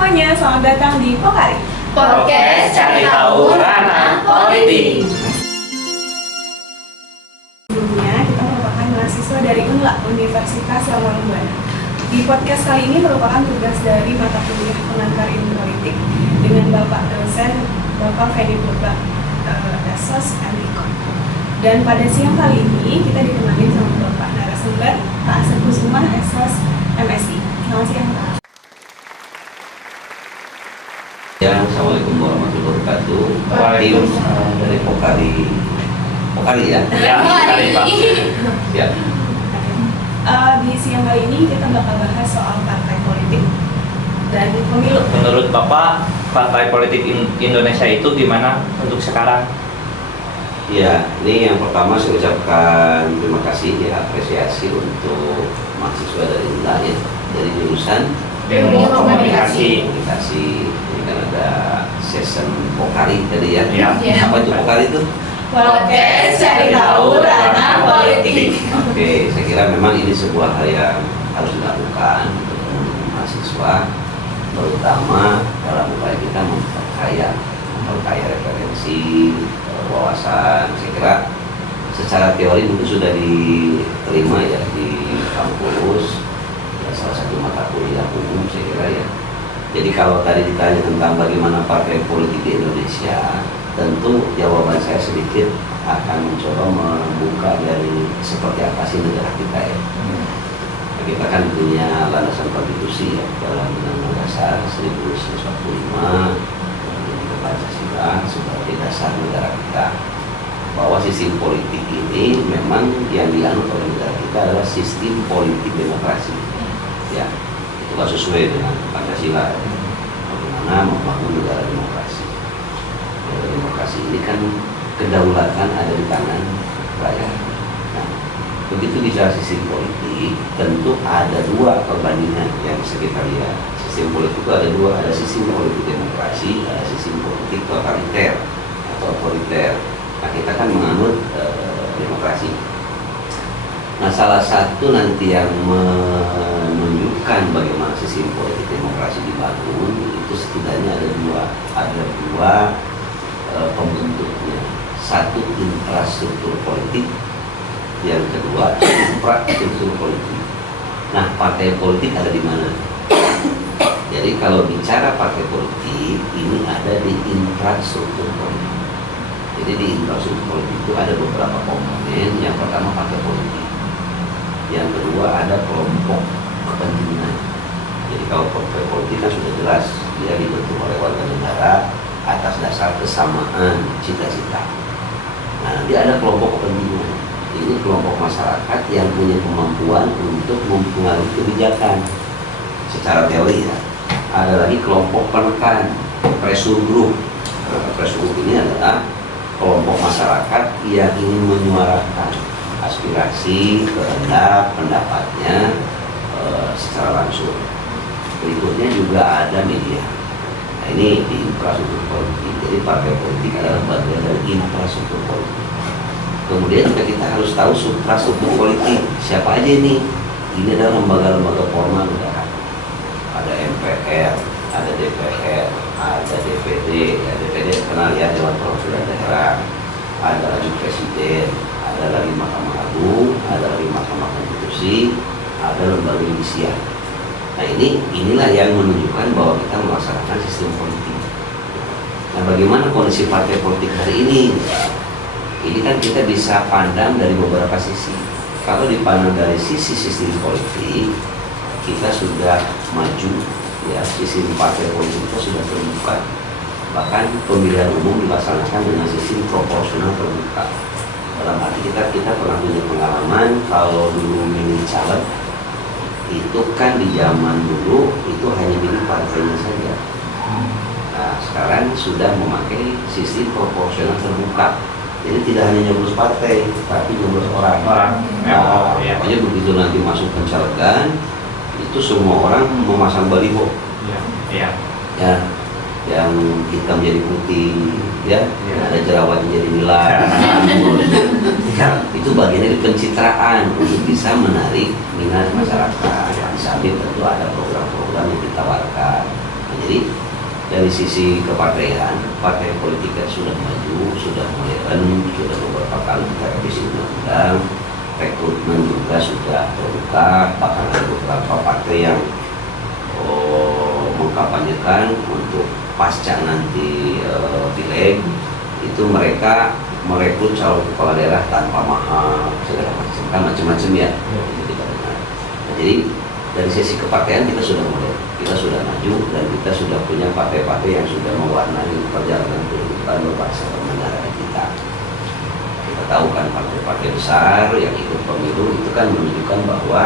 semuanya, selamat datang di Pokari Podcast Cari Tahu Ranah Politik. Sebelumnya, kita merupakan mahasiswa dari UNLA, Universitas Langga. Di podcast kali ini merupakan tugas dari mata kuliah pengantar ilmu politik dengan Bapak dosen Bapak Fedi Purba, Esos Enrico. Dan pada siang kali ini kita ditemani sama Bapak narasumber Pak Asep Kusuma, Esos MSI. Selamat siang, Pak. Ya, Assalamualaikum warahmatullahi wabarakatuh. Waalaikumsalam. Dari Pokari ya. Ya, Pokari Pak. Ya. Di siang kali ini kita bakal bahas soal partai politik dan pemilu. Menurut Bapak, partai politik Indonesia itu gimana untuk sekarang? Ya, ini yang pertama saya ucapkan terima kasih ya, apresiasi untuk mahasiswa dari UNLA ya, dari jurusan Ilmu Komunikasi. Ini kan ada session Pokari tadi ya. Ya. Apa itu Pokari itu? Podcast Cari Tahu Ranah Politik. Oke, saya kira memang ini sebuah hal yang harus dilakukan untuk mahasiswa, terutama dalam upaya kita memperkaya referensi, wawasan. Saya kira secara teori mungkin sudah diterima ya di kampus, ya, salah satu mata kuliah umum saya kira ya. Jadi kalau tadi ditanya tentang bagaimana partai politik di Indonesia, tentu jawaban saya sedikit akan mencoba membuka dari seperti apa sih negara kita ya. Kita kan punya landasan konstitusi ya, dalam Undang-Undang Dasar 1945 Pancasila sebagai dasar negara kita, bahwa sistem politik ini memang yang dianut oleh negara kita adalah sistem politik demokrasi ya, itu gak sesuai dengan Pancasila ya. Bagaimana membangun negara demokrasi. Demokrasi ini kan kedaulatan ada di tangan rakyat. Nah, begitu bicara sistem politik, tentu ada dua perbandingan yang bisa kita lihat. Sistem politik itu ada dua, ada sistem politik demokrasi, ada sistem politik totaliter atau otoriter. Nah, kita kan menganut demokrasi. Nah, salah satu nanti yang menunjukkan bagaimana sistem politik demokrasi dibangun itu setidaknya ada dua pembentuknya. Satu, infrastruktur politik, yang kedua infrastruktur politik. Nah, partai politik ada di mana? Jadi kalau bicara partai politik ini ada di infrastruktur politik. Jadi di infrastruktur politik itu ada beberapa komponen. Yang pertama partai politik, yang kedua ada kelompok kepentingan. Jadi kalau partai politik kan sudah jelas dia dibentuk oleh warga negara atas dasar kesamaan cita-cita. Nah, nanti ada kelompok kepentingan. Ini kelompok masyarakat yang punya kemampuan untuk mempengaruhi kebijakan secara teori ya. Ada lagi kelompok penekan, pressure group. Pressure group ini adalah kelompok masyarakat yang ingin menyuarakan aspirasi, kehendak, pendapatnya secara langsung. Berikutnya juga ada media. Nah, ini di infrastruktur politik. Jadi partai politik adalah bagian dari infrastruktur politik. Kemudian juga kita harus tahu infrastruktur politik. Siapa aja ini? Ini adalah lembaga-lembaga formal negara. Ada MPR, ada DPR, ada DPD. Ya, DPD kenal ya, Dewan Perwakilan Daerah. Ada lagi Presiden, ada lagi Mahkamah Agung, ada lagi Mahkamah Konstitusi, ada lembaga yudisial. Nah, inilah yang menunjukkan bahwa kita melaksanakan sistem politik. Nah, bagaimana kondisi partai politik hari ini? Ini kan kita bisa pandang dari beberapa sisi. Kalau dipandang dari sisi sistem politik, kita sudah maju, ya, sistem partai politik kita sudah terbuka. Bahkan pemilihan umum dilaksanakan dengan sistem proporsional terbuka. Dalam arti kita pernah punya pengalaman kalau dulu milih caleg itu kan di zaman dulu itu hanya milih partainya saja. Nah, sekarang sudah memakai sistem proporsional terbuka. Jadi tidak hanya nyoblos partai, tapi nyoblos orang. Nah, pokoknya begitu nanti masuk pencalegan, itu semua orang memasang baliho. Iya. Ya, yang hitam jadi putih, ya, ada jerawat jadi nilai. Itu bagian dari pencitraan untuk bisa menarik minat masyarakat. Di samping tentu ada program-program yang ditawarkan. Jadi Jadi dari sisi kepartaian, partai politik yang sudah maju, sudah modern, sudah beberapa kali kita revisi undang-undang, rekrutmen juga sudah terbuka, bahkan ada beberapa partai yang mengkampanyekan untuk pasca nanti pileg itu mereka merekrut calon kepala daerah tanpa mahal segala macam, kan macam-macam ya. Itu kita dengar. Nah, jadi dari sisi kepartaian kita sudah mulai, kita sudah maju dan kita sudah punya partai-partai yang sudah mewarnai perjalanan kehidupan berbangsa dan negara kita. Kita tahu kan partai-partai besar yang ikut pemilu itu kan menunjukkan bahwa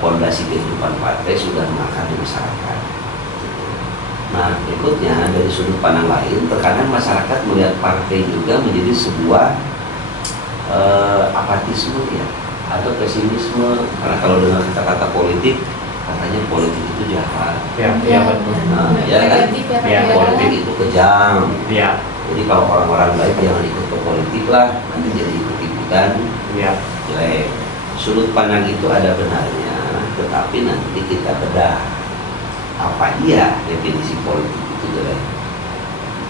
fondasi kehidupan partai sudah mengakar di masyarakat. Nah, berikutnya dari sudut pandang lain, terkadang masyarakat melihat partai juga menjadi sebuah apatisme ya, atau pesimisme. Karena kalau dengar kata-kata politik, katanya politik itu jahat. Ya betul. Nah, ya kan? Ya, Politik itu kejam. Ya. Jadi kalau orang-orang baik jangan ikut ke politik lah, nanti jadi ikut-ikutan jelek. Sudut pandang itu ada benarnya, tetapi nanti kita bedah apa iya definisi politik itu jelek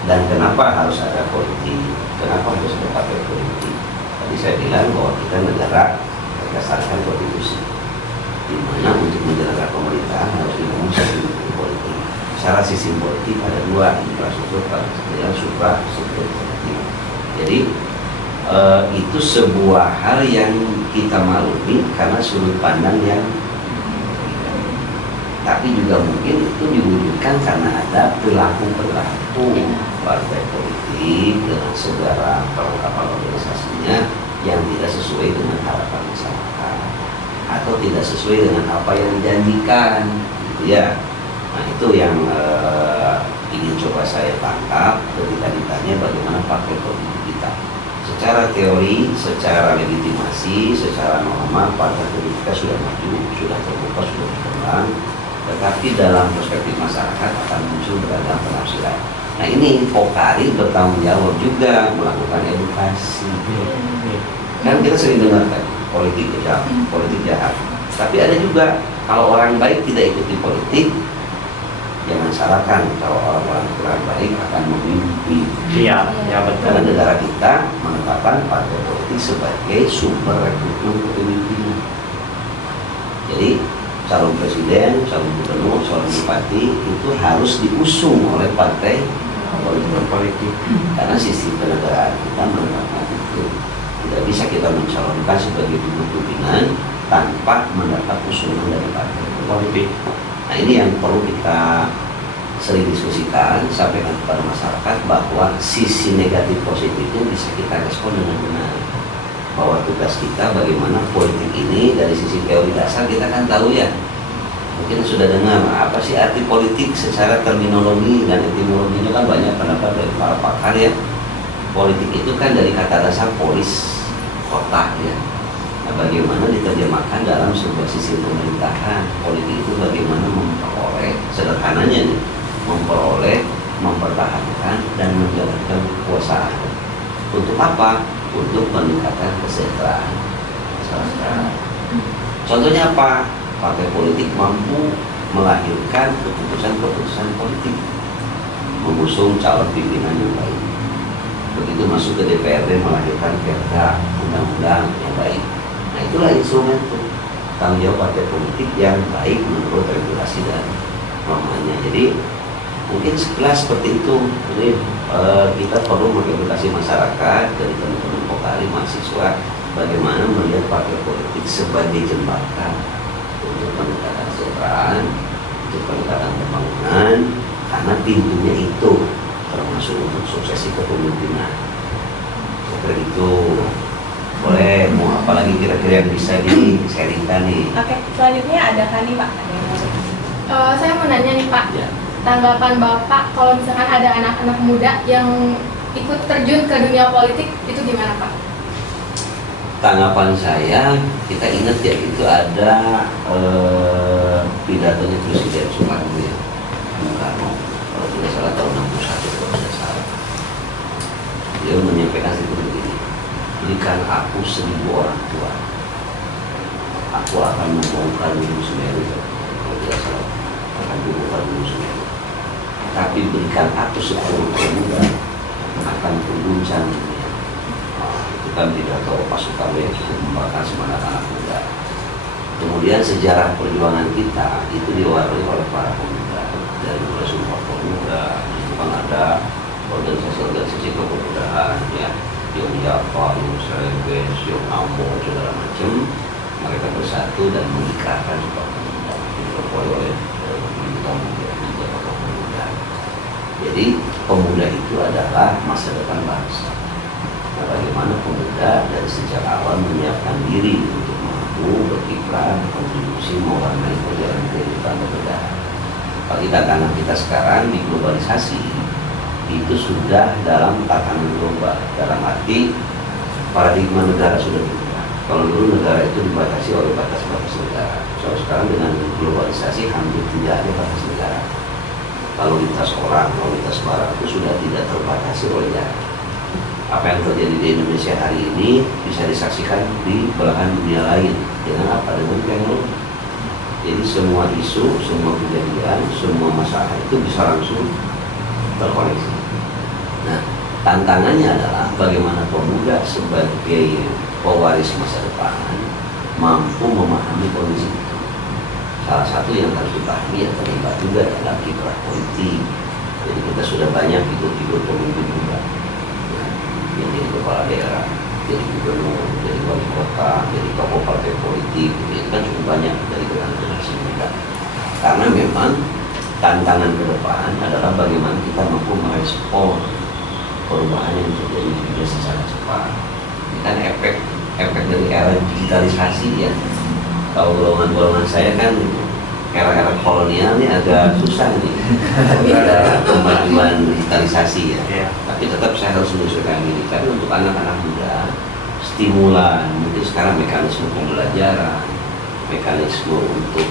dan kenapa harus ada politik, kenapa harus ada partai politik. Tadi saya bilang bahwa kita negara berdasarkan konstitusi, di mana untuk menjalankan pemerintahan harus dibangun sistem politik. Secara sistem politik ada dua, infrastruktur dan suprastruktur. Jadi itu sebuah hal yang kita maklumi karena sudut pandang yang, tapi juga mungkin itu diwujudkan karena ada perilaku partai politik dengan segala perlengkapan organisasinya yang tidak sesuai dengan harapan masyarakat atau tidak sesuai dengan apa yang dijanjikan, gitu ya. Nah itu yang ingin coba saya tangkap ketika ditanya bagaimana partai politik kita. Secara teori, secara legitimasi, secara norma, partai politik kita sudah maju, sudah terbuka, sudah berkembang. Tetapi dalam perspektif masyarakat akan muncul beragam penafsiran. Nah ini Pokari bertanggung jawab juga melakukan edukasi. Kan kita sering dengar kan, politik kejam, politik jahat. Tapi ada juga kalau orang baik tidak ikuti politik, jangan salahkan kalau orang-orang kurang baik akan memimpin. Iya, ya betul. Karena negara kita menetapkan partai politik sebagai sumber rekrutmen kepemimpinan. Jadi calon presiden, calon gubernur, calon bupati itu harus diusung oleh partai politik. Karena sistem kenegaraan kita menetapkan itu. Tidak bisa kita mencalonkan sebagai pimpinan tanpa mendapat usulan dari partai politik. Nah ini yang perlu kita sering diskusikan, sampaikan kepada masyarakat bahwa sisi negatif positifnya bisa kita respon dengan benar. Bahwa tugas kita bagaimana politik ini dari sisi teori dasar kita kan tahu ya. Mungkin sudah dengar apa sih arti politik secara terminologi dan etimologinya kan banyak pendapat dari para pakar ya. Politik itu kan dari kata dasar polis, kota ya. Nah, bagaimana diterjemahkan dalam sebuah sistem pemerintahan. Politik itu bagaimana memperoleh, sederhananya nih, memperoleh, mempertahankan dan menjalankan kekuasaan. Untuk apa? Untuk meningkatkan kesejahteraan masyarakat. Contohnya apa? Partai politik mampu melahirkan keputusan-keputusan politik, mengusung calon pimpinan yang baik. Begitu masuk ke DPRD melahirkan perda, undang-undang yang baik. Nah itulah instrumen itu, tanggung jawab partai politik yang baik menurut regulasi dan normanya. Jadi mungkin sekilas seperti itu. Jadi kita perlu mengedukasi masyarakat dari teman-teman Pokari, mahasiswa, bagaimana melihat partai politik sebagai jembatan untuk peningkatan kesejahteraan, untuk peningkatan pembangunan, karena pintunya itu termasuk untuk suksesi kepemimpinan. Seperti itu. Boleh, mau apa lagi kira-kira yang bisa di-sharingkan nih? Oke, selanjutnya ada Hani Pak. Ada yang mau Saya mau nanya nih Pak, Ya. tanggapan Bapak kalau misalkan ada anak-anak muda yang ikut terjun ke dunia politik, itu gimana Pak? Tanggapan saya, kita ingat ya, itu ada pidatonya Presiden Soekarno ya, Bung Karno, kalau tidak salah tahun 61 kalau tidak salah. Dia menyampaikan itu begini, berikan aku 1000 orang tua, aku akan membongkar Gunung Semeru, kalau tidak salah akan membongkar Gunung Semeru. tapi berikan aku seluruh pemuda akan terguncang dunia. Itu kan pidato Pak Soekarno yang cukup membakar semangat anak muda. Kemudian sejarah perjuangan kita itu diwarnai oleh para pemuda, dari mulai Sumpah Pemuda, itu kan ada organisasi-organisasi kepemudaan ya, Yom Jafar, Yom Srebens, Yom Ambo, segala macam. Mereka bersatu dan mengikrarkan Sumpah Pemuda, dipelopori oleh pemuda. Jadi pemuda itu adalah masa depan bangsa. Nah, bagaimana pemuda dari sejak awal menyiapkan diri untuk mampu berkiprah, berkontribusi mewarnai perjalanan kehidupan bernegara. Bagi tantangan kita sekarang di globalisasi itu sudah dalam tatanan global, dalam arti paradigma negara sudah berubah. Kalau dulu negara itu dibatasi oleh batas-batas negara, sekarang dengan globalisasi hampir tidak ada batas negara. Lalu lintas orang, lalu lintas barang itu sudah tidak terbatasi oleh jarak. Apa yang terjadi di Indonesia hari ini bisa disaksikan di belahan dunia lain dengan apa? Dengan teknologi. Jadi semua isu, semua kejadian, semua masalah itu bisa langsung terkoneksi. Nah, tantangannya adalah bagaimana pemuda sebagai pewaris masa depan mampu memahami kondisi itu. Salah satu yang harus dipahami yang terlibat juga adalah kiprah politik. Jadi kita sudah banyak ikut pemimpin muda, yang jadi kepala daerah, jadi gubernur, jadi wali kota, jadi tokoh partai politik, itu kan cukup banyak dari generasi muda. Karena memang tantangan ke depan adalah bagaimana kita mampu merespon perubahan yang terjadi di dunia secara cepat. Ini kan efek dari era digitalisasi ya. Kalau golongan saya kan era kolonial ini agak susah nih, ada kemajuan digitalisasi ya. Tapi tetap saya harus menyesuaikan diri. Tapi untuk anak-anak muda, stimulan, mungkin sekarang mekanisme pembelajaran, mekanisme untuk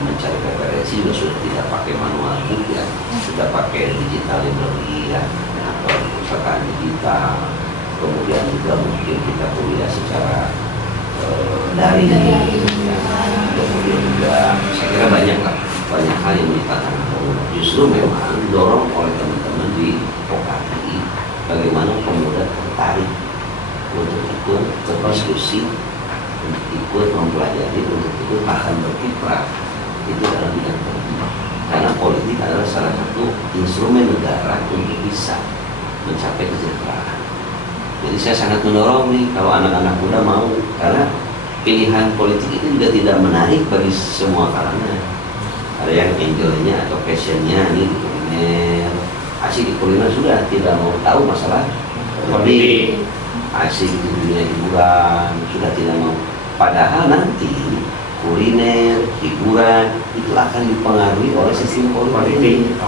mencari referensi juga sudah tidak pakai manual book ya, sudah pakai digital library ya, atau perpustakaan digital. Kemudian juga mungkin kita kuliah secara daring ya. Kemudian juga saya kira banyak hal yang meningkatkan pemuda. Justru memang dorong oleh teman-teman di Pokari bagaimana pemuda tertarik untuk ikut berdiskusi, untuk ikut mempelajari, untuk ikut akan berkiprah itu dalam bidang politik. Karena politik adalah salah satu instrumen negara untuk bisa mencapai kesejahteraan. Jadi saya sangat mendorong nih kalau anak-anak muda mau, karena pilihan politik itu juga tidak menarik bagi semua kalangan. Ada yang enjoy-nya atau passion-nya nih di kuliner, asik di kuliner sudah tidak mau tahu masalah politik, asik di dunia hiburan sudah tidak mau. Padahal nanti kuliner, hiburan itu akan dipengaruhi oleh sistem politik.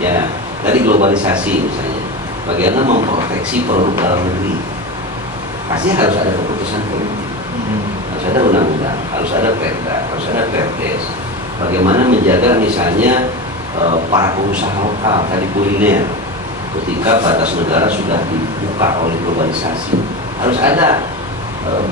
Ya, dari globalisasi misalnya. Bagaimana memproteksi produk dalam negeri, pasti harus ada keputusan politik, harus ada undang-undang, harus ada perda, harus ada perdes. Bagaimana menjaga misalnya para pengusaha lokal tadi kuliner, ketika batas negara sudah dibuka oleh globalisasi, harus ada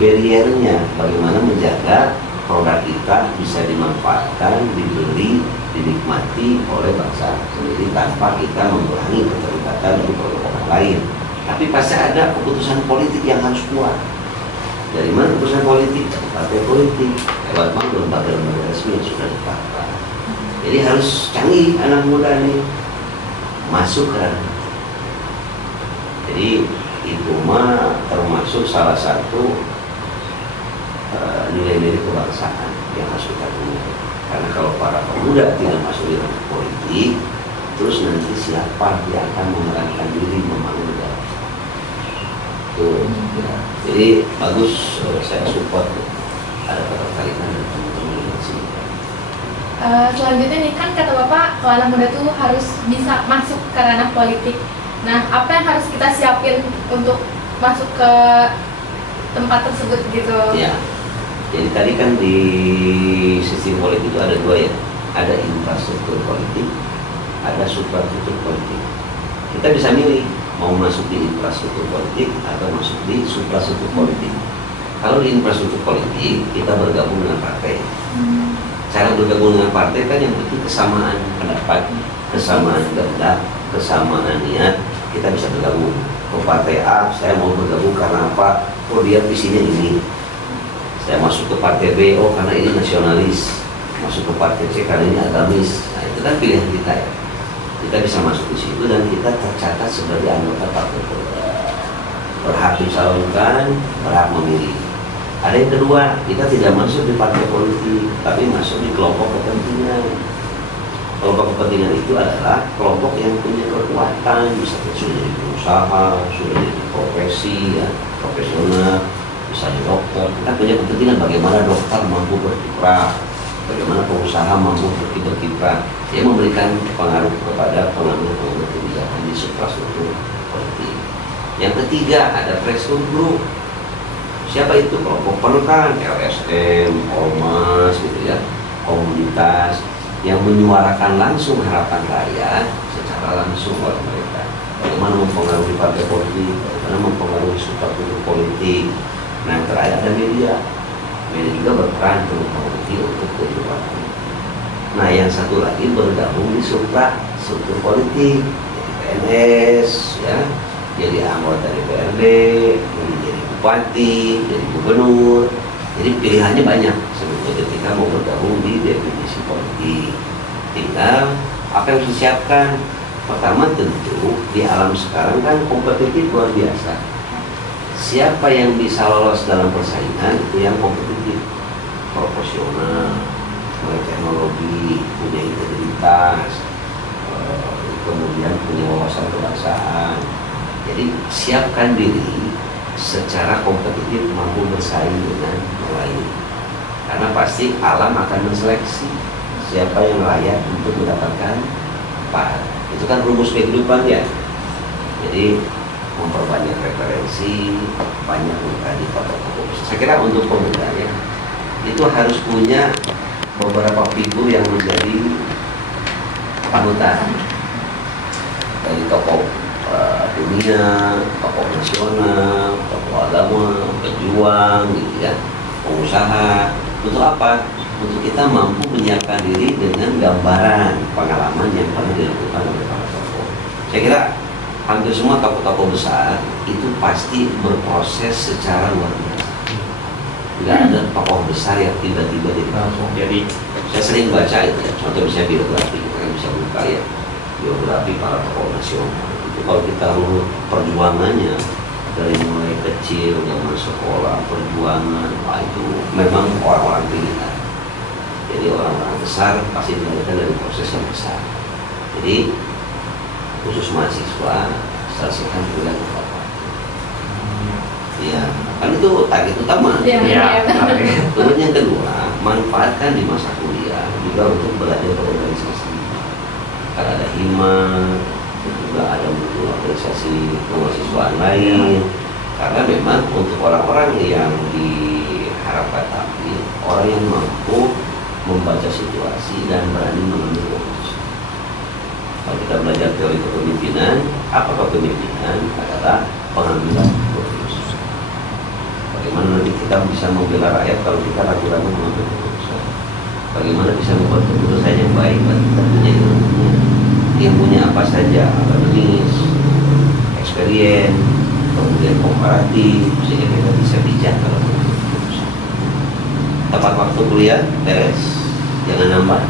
barriernya. Bagaimana menjaga produk kita bisa dimanfaatkan, dibeli, dinikmati oleh bangsa sendiri tanpa kita mengurangi keterlibatan dari produk orang lain. Tapi pasti ada keputusan politik yang harus kuat. Dari mana keputusan politik? Partai politik, lewat lembaga-lembaga resmi yang sudah ditetapkan. Jadi harus canggih anak muda nih masuk kan. Jadi itu mah termasuk salah satu nilai-nilai kebangsaan yang harus kita punya. Karena kalau para pemuda tidak masuk di ranah politik, terus nanti siapa yang akan memerankan diri membangun negara? Tuh, ya. Jadi bagus, saya support ada ketertarikan dari teman-teman di sini. Selanjutnya nih kan kata Bapak kalau anak muda tuh harus bisa masuk ke ranah politik. Nah, apa yang harus kita siapin untuk masuk ke tempat tersebut gitu? Ya. Jadi tadi kan di sistem politik itu ada dua ya, ada infrastruktur politik, ada suprastruktur politik. Kita bisa milih mau masuk di infrastruktur politik atau masuk di suprastruktur politik. Kalau di infrastruktur politik kita bergabung dengan partai. Cara bergabung dengan partai kan yang penting kesamaan pendapat, kesamaan kehendak, kesamaan niat, kita bisa bergabung. Ke partai A, saya mau bergabung karena apa? Oh dia visinya ini. Saya masuk ke partai B, oh karena ini nasionalis. Masuk ke partai C karena ini agamis. Nah itu kan pilihan kita ya. Kita bisa masuk di situ dan kita tercatat sebagai anggota partai politik. Berhak dicalonkan, berhak memilih. Ada yang kedua, kita tidak masuk di partai politik, tapi masuk di kelompok kepentingan. Kelompok kepentingan itu adalah kelompok yang punya kekuatan, misalnya sudah jadi pengusaha, sudah jadi profesi, ya, profesional, misalnya dokter. Kita punya kepentingan bagaimana dokter mampu berkiprah, bagaimana pengusaha mampu berkiprah. Dia memberikan pengaruh kepada pengambil kebijakan di infrastruktur politik. Yang ketiga ada pressure group. Siapa itu? Kelompok penekan, LSM, ormas, gitu ya, komunitas yang menyuarakan langsung harapan rakyat secara langsung oleh mereka. Bagaimana mempengaruhi partai politik, bagaimana mempengaruhi infrastruktur politik. Nah, yang terakhir ada media. Media juga berperan mempengaruhi untuk kehidupan. Nah, yang satu lagi bergabung di struktur politik, jadi PNS, ya, jadi anggota DPRD, jadi bupati, jadi gubernur. Jadi pilihannya banyak sebetulnya ketika mau bergabung di definisi politik. Tinggal apa yang harus disiapkan. Pertama tentu di alam sekarang kan kompetitif luar biasa. Siapa yang bisa lolos dalam persaingan itu yang kompetitif, profesional, punya teknologi, punya integritas, kemudian punya wawasan kebangsaan. Jadi siapkan diri secara kompetitif mampu bersaing dengan yang lain. Karena pasti alam akan menseleksi siapa yang layak untuk mendapatkan apa. Itu kan rumus kehidupan ya. Jadi memperbanyak referensi, banyak mengkaji tokoh-tokoh. Saya kira untuk pemuda ya, itu harus punya beberapa figur yang menjadi panutan dari tokoh dunia, tokoh nasional, tokoh agama, pejuang, gitu ya, pengusaha. Untuk apa? Untuk kita mampu menyiapkan diri dengan gambaran pengalaman yang pernah dilakukan oleh para tokoh. Saya kira hampir semua tokoh-tokoh besar itu pasti berproses secara luar biasa. Tidak ada tokoh besar yang tiba-tiba jadi tokoh. Jadi saya sering baca itu ya, contoh misalnya biografi, kita bisa buka ya biografi para tokoh nasional. Itu kalau kita urut perjuangannya dari mulai kecil zaman sekolah, perjuangan, itu memang orang-orang pilihan. Jadi orang-orang besar pasti dilahirkan dari proses yang besar. Jadi khusus mahasiswa selesaikan kuliah tepat waktu. Iya, kan itu target utama. Ya. Kemudian yang kedua, manfaatkan di masa kuliah juga untuk belajar berorganisasi. Karena ada hima, juga ada organisasi kemahasiswaan lain. Karena memang untuk orang-orang yang diharapkan tapi orang yang mampu membaca situasi dan berani mengambil keputusan. Kalau kita belajar teori kepemimpinan, apa kepemimpinan adalah pengambilan keputusan. Bagaimana nanti kita bisa membela rakyat kalau kita ragu-ragu mengambil keputusan? Bagaimana bisa membuat keputusan yang baik bagi kita punya ilmunya? Ilmunya apa saja, akademis, experience, kemudian komparatif, sehingga kita bisa bijak kalau mengambil keputusan. Tepat waktu kuliah, beres, jangan nambah.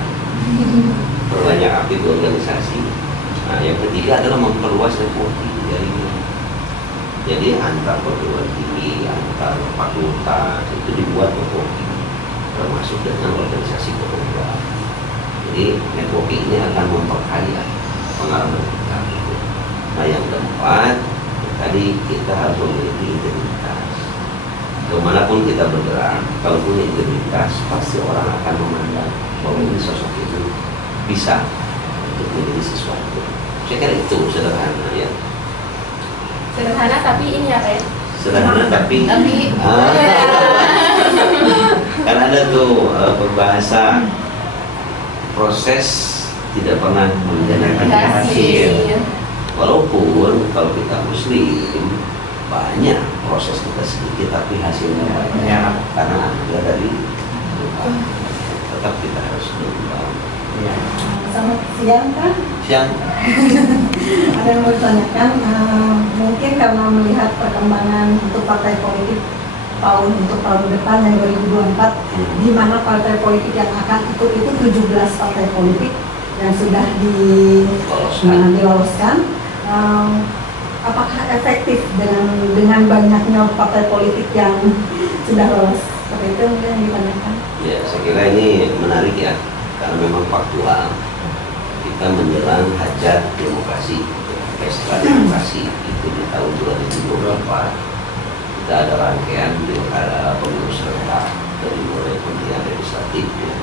Perbanyak aktif organisasi. Nah, yang ketiga adalah memperluas networking jaringan. Jadi antar perguruan tinggi, antar fakultas itu dibuat networking, termasuk dengan organisasi kepemudaan. Jadi networking ini akan memperkaya pengalaman kita. Nah, yang keempat, tadi kita harus memiliki integritas. Kemanapun kita bergerak, kalau punya integritas, pasti orang akan memandang bahwa ini sosok itu bisa untuk menjadi sesuatu. Saya kira itu sederhana ya. Sederhana tapi ini apa ya? Sederhana tapi kan ada tuh berbahasa proses tidak pernah menjadikan hasil. Walaupun kalau kita muslim banyak proses kita sedikit tapi hasilnya banyak karena ada dari Tuhan. Tetap kita harus berdoa. Iya. Selamat siang kan? Siang. Ada yang mau ditanyakan, mungkin karena melihat perkembangan untuk partai politik untuk tahun depan yang 2024, di mana partai politik yang akan ikut itu 17 partai politik yang sudah diloloskan. Apakah efektif dengan banyaknya partai politik yang sudah lolos? Seperti itu mungkin yang ditanyakan. Ya, saya kira ini menarik ya, karena memang faktual. Kita menjelang hajat demokrasi, pesta demokrasi itu di tahun 2024. Kita ada rangkaian pilkada pemilu serentak dari mulai pemilihan legislatif ya,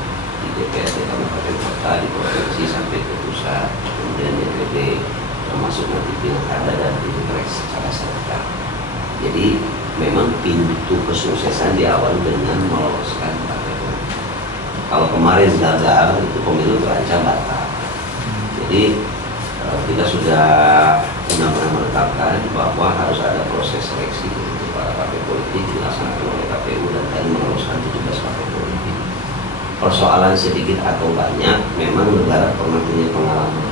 di DPRD kabupaten kota, di provinsi sampai ke pusat, kemudian DPD, termasuk nanti pilkada dan pilpres secara serentak. Jadi memang pintu kesuksesan diawali dengan meloloskan partai politik. Kalau kemarin gagal, itu pemilu terancam batal. Jadi kita sudah benar-benar menetapkan bahwa harus ada proses seleksi untuk para partai politik dilaksanakan oleh KPU dan tadi meloloskan 17 partai politik. Persoalan sedikit atau banyak, memang negara pernah punya pengalaman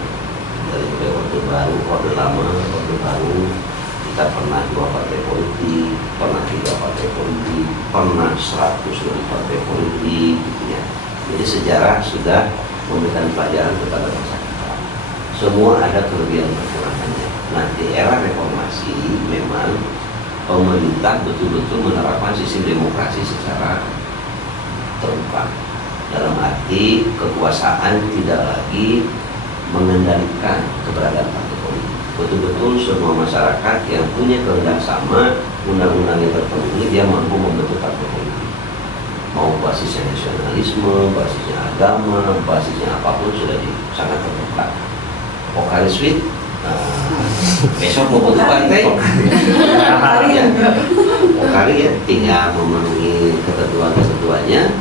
dari orde baru, orde lama, orde baru. Kita pernah 2 partai politik, pernah 3 partai politik, pernah 100 lebih partai politik, gitu ya. Jadi sejarah sudah memberikan pelajaran kepada bangsa kita. Semua ada kelebihan kekurangannya. Nah, di era reformasi memang pemerintah betul-betul menerapkan sistem demokrasi secara terbuka. Dalam arti kekuasaan tidak lagi mengendalikan keberadaan partai politik. Betul-betul semua masyarakat yang punya kehendak sama, undang-undang yang terpenuhi, dia mampu membentuk partai politik. Mau basisnya nasionalisme, basisnya agama, basisnya apapun sudah sangat terbuka. Pokari Sweet, besok mau bentuk partai, Pokari ya, tinggal memenuhi ketentuan-ketentuannya,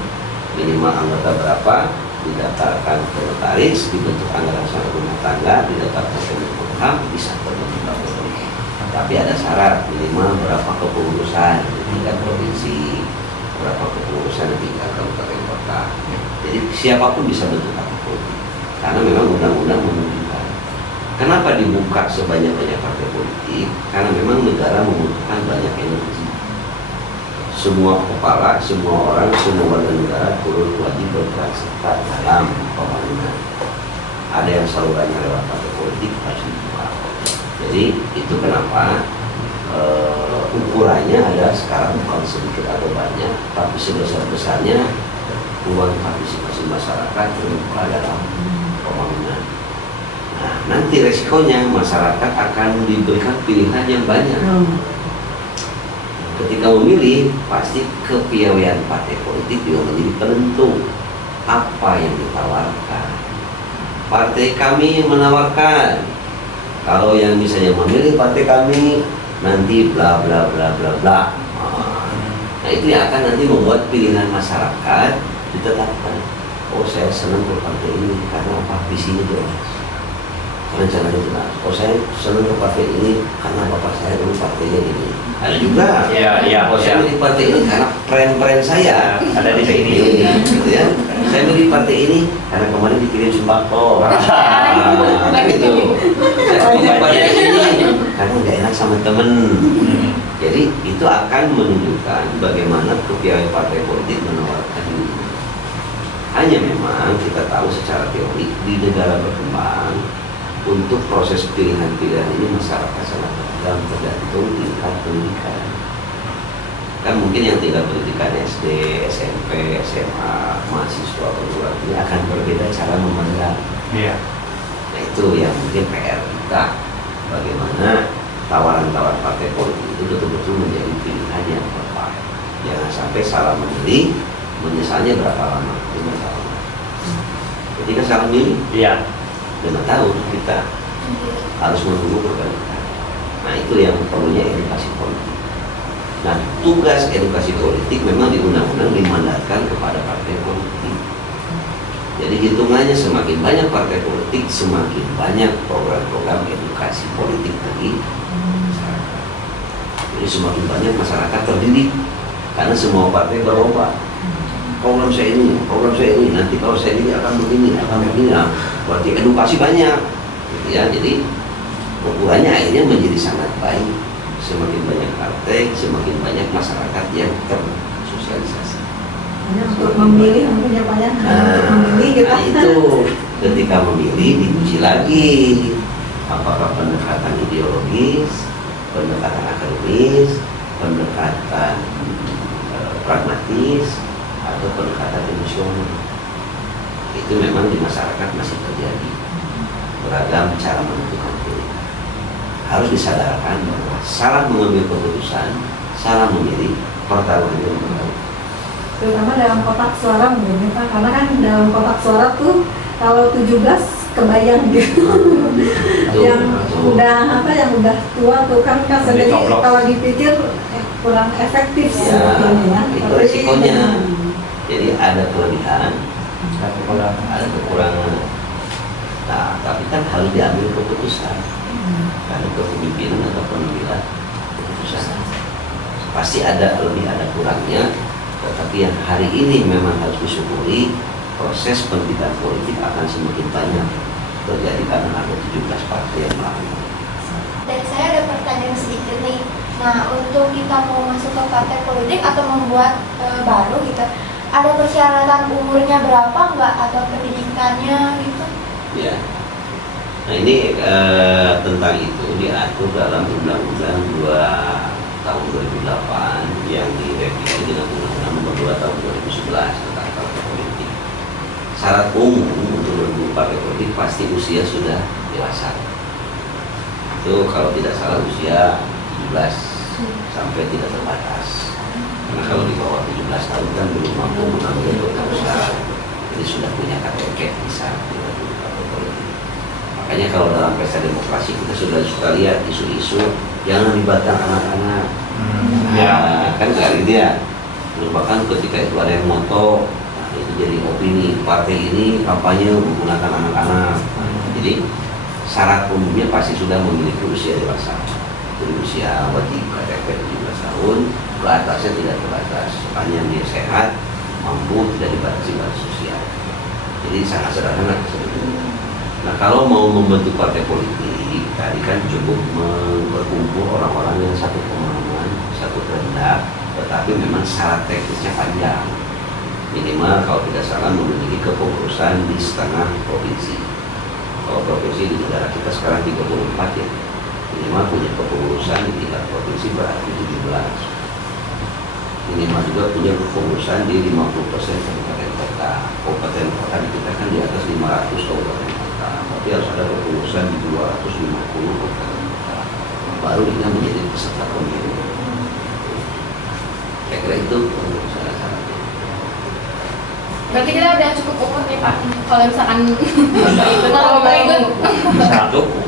minimal anggota berapa, didaftarkan ke notaris, dibentuk anggaran usaha rumah tangga, didaftarkan ke Kemenkumham, bisa terbentuk partai politik. Tapi ada syarat, minimal berapa kepengurusan di tingkat provinsi, berapa kepengurusan di tingkat kabupaten kota. Jadi siapapun bisa bentuk partai politik, karena memang undang-undang memungkinkan. Kenapa dibuka sebanyak-banyak partai politik? Karena memang negara membutuhkan banyak energi. Semua kepala, semua orang, semua warga negara turut wajib berperan serta dalam pembangunan. Ada yang salurannya lewat partai politik, harus dibuka. Jadi itu kenapa ukurannya ada sekarang bukan sedikit atau banyak, tapi sebesar-besarnya ruang partisipasi masyarakat terbuka dalam pembangunan. Nah, nanti resikonya masyarakat akan diberikan pilihan yang banyak. Ketika memilih, pasti kepiawaian partai politik juga menjadi penentu apa yang ditawarkan. Partai kami menawarkan, kalau yang misalnya memilih partai kami nanti bla bla bla bla bla. Nah, itu yang akan nanti membuat pilihan masyarakat ditetapkan. Oh, saya senang ke partai ini karena apa? Visinya jelas, rencananya jelas. Oh, saya senang ke partai ini karena bapak saya dulu partainya ini. Ada juga. Iya. Oh, saya milih partai ini karena tren saya ada di sini. Gitu ya. Saya milih partai ini karena kemarin dikirim sembako. Gitu. Saya milih partai ini karena nggak enak sama temen. Jadi itu akan menunjukkan bagaimana kepiawaian partai politik menawarkan ini. Hanya memang kita tahu secara teori di negara berkembang untuk proses pilihan-pilihan ini masyarakat sangat beragam tergantung tingkat pendidikan. Kan mungkin yang tingkat pendidikan SD, SMP, SMA, mahasiswa, perguruan tinggi akan berbeda cara memandang. Iya. Nah, itu yang mungkin PR kita, bagaimana tawaran-tawaran partai politik itu betul-betul menjadi pilihan yang tepat. Jangan sampai salah memilih, menyesalnya berapa lama? 5 tahun. Ketika salah memilih, 5 tahun kita harus menunggu perbaikan. Nah, itu yang perlunya edukasi politik. Nah, tugas edukasi politik memang di undang-undang dimandatkan kepada partai politik. Jadi hitungannya semakin banyak partai politik, semakin banyak program-program edukasi politik bagi masyarakat. Jadi semakin banyak masyarakat terdidik karena semua partai berlomba. program saya ini, nanti kalau saya ini akan begini, nah, berarti edukasi banyak, gitu ya. Jadi ukurannya akhirnya menjadi sangat baik. Semakin banyak praktek, semakin banyak masyarakat yang tersosialisasi. Hanya untuk memilih mungkin Pak ya, untuk memilih kita. Nah itu ketika memilih diuji lagi apakah pendekatan ideologis, pendekatan akademis, pendekatan pragmatis, atau pendekatan emosional. Itu memang di masyarakat masih terjadi beragam cara menentukan pilihan. Harus disadarkan bahwa salah mengambil keputusan, salah memilih, pertaruhannya berbeda. Terutama dalam kotak suara mungkin Pak, karena kan dalam kotak suara tuh kalau 17 kebayang gitu. yang udah tua tuh kan jadi kalau dipikir kurang efektif sebetulnya. Itu resikonya. Jadi ada kelebihan, ada kekurangan. Nah, tapi kan harus diambil keputusan. Karena kepemimpinan atau pengambilan keputusan pasti ada lebih ada kurangnya. Tetapi yang hari ini memang harus disyukuri, proses pendidikan politik akan semakin banyak terjadi karena ada 17 partai yang melakukan. Dari saya ada pertanyaan sedikit nih. Nah, untuk kita mau masuk ke partai politik atau membuat baru gitu, ada persyaratan umurnya berapa nggak atau pendidikannya gitu? Ya. Nah ini tentang itu diatur dalam Undang-Undang 2 tahun 2008 yang direvisi dengan Undang-Undang Nomor 2 tahun 2011 tentang partai politik. Syarat umum untuk bergabung partai politik pasti usia sudah dewasa. Itu kalau tidak salah usia 17 sampai tidak terbatas. Karena kalau di bawah 17 tahun kan belum mampu mengambil keputusan, jadi sudah punya KTP bisa bergabung partai politik. Makanya kalau dalam pesta demokrasi kita sudah lihat isu-isu jangan libatkan anak-anak. Kan kayak gitu ya. Bahkan ketika itu ada yang moto, nah, itu jadi opini partai ini kampanye menggunakan anak-anak. Jadi syarat umumnya pasti sudah memiliki usia dewasa. Jadi usia wajib KTP 17 tahun, ke atasnya tidak terbatas. Sepanjang dia sehat, mampu, tidak dibatasi batas sosial. Jadi sangat sederhana sebetulnya. Nah kalau mau membentuk partai politik, tadi kan cukup berkumpul orang-orang yang satu pemahaman, satu kehendak, tetapi memang syarat teknisnya panjang. Minimal kalau tidak salah memiliki kepengurusan di setengah provinsi. Kalau provinsi di negara kita sekarang 34 ya, minimal punya kepengurusan di tingkat provinsi berarti 17. Minimal juga punya kepengurusan di 50% kabupaten kota. Kabupaten kota di kita kan di atas 500 kabupaten kota, tapi harus ada kepengurusan di 250 kabupaten kota. Baru dia menjadi peserta pemilu. Saya kira itu untuk syarat-syaratnya. Berarti kita udah cukup umur nih Pak, kalau misalkan Bisa cukup.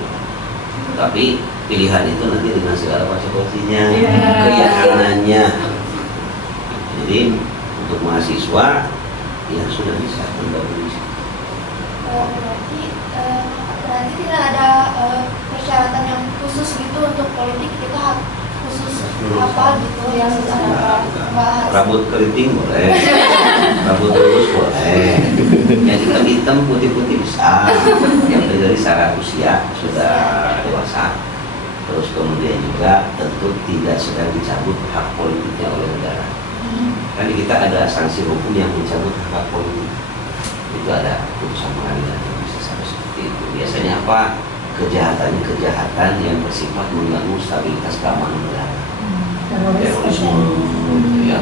Tapi pilihan itu nanti dengan segala konsekuensinya, keyakinannya. Jadi untuk mahasiswa yang sudah bisa mendahului. Berarti tidak ada persyaratan yang khusus gitu untuk politik, kita khusus apa gitu yang kita bahas. Rambut keriting boleh, rambut lurus boleh, yang hitam-hitam putih-putih bisa, yang dari syarat usia sudah dewasa. Terus kemudian juga tentu tidak sedang dicabut hak politiknya oleh negara. Kan kita ada sanksi hukum yang mencabut hak politik. Itu ada putusan pengadilan yang bisa sampai seperti itu. Biasanya apa? Kejahatan yang bersifat mengganggu stabilitas keamanan negara. Terorisme, gitu ya.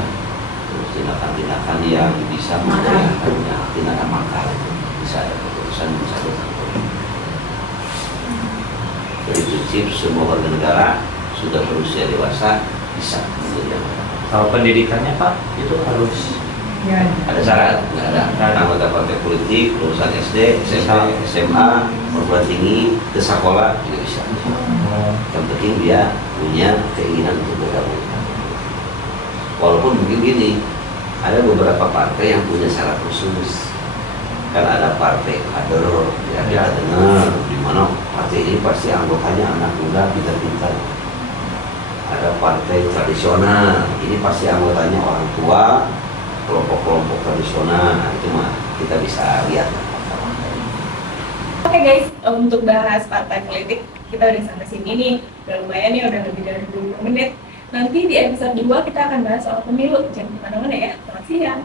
Terus tindakan-tindakan yang bisa membahayakannya, tindakan makar itu bisa ada keputusan mencabut hak politik. Dari prinsip semua warga negara sudah berusia dewasa bisa menjadi anggota. Kalau pendidikannya Pak itu harus Ada syarat, nggak ada. Anggota partai politik, lulusan SD, SMP, SMA, perguruan tinggi, ke sekolah juga bisa. Yang penting dia punya keinginan untuk bergabung. Walaupun mungkin gini, ada beberapa partai yang punya syarat khusus. Kan ada partai kader, ya kita dengar di mana partai ini pasti anggotanya anak muda pintar-pintar. Ada partai tradisional, ini pasti anggotanya orang tua kelompok-kelompok tradisional, nah, itu mah kita bisa lihat. Oke guys, untuk bahas partai politik kita udah sampai sini nih. Udah lumayan nih, udah lebih dari 20 menit. Nanti di episode 2 kita akan bahas soal pemilu. Jangan kemana-mana ya. Selamat siang.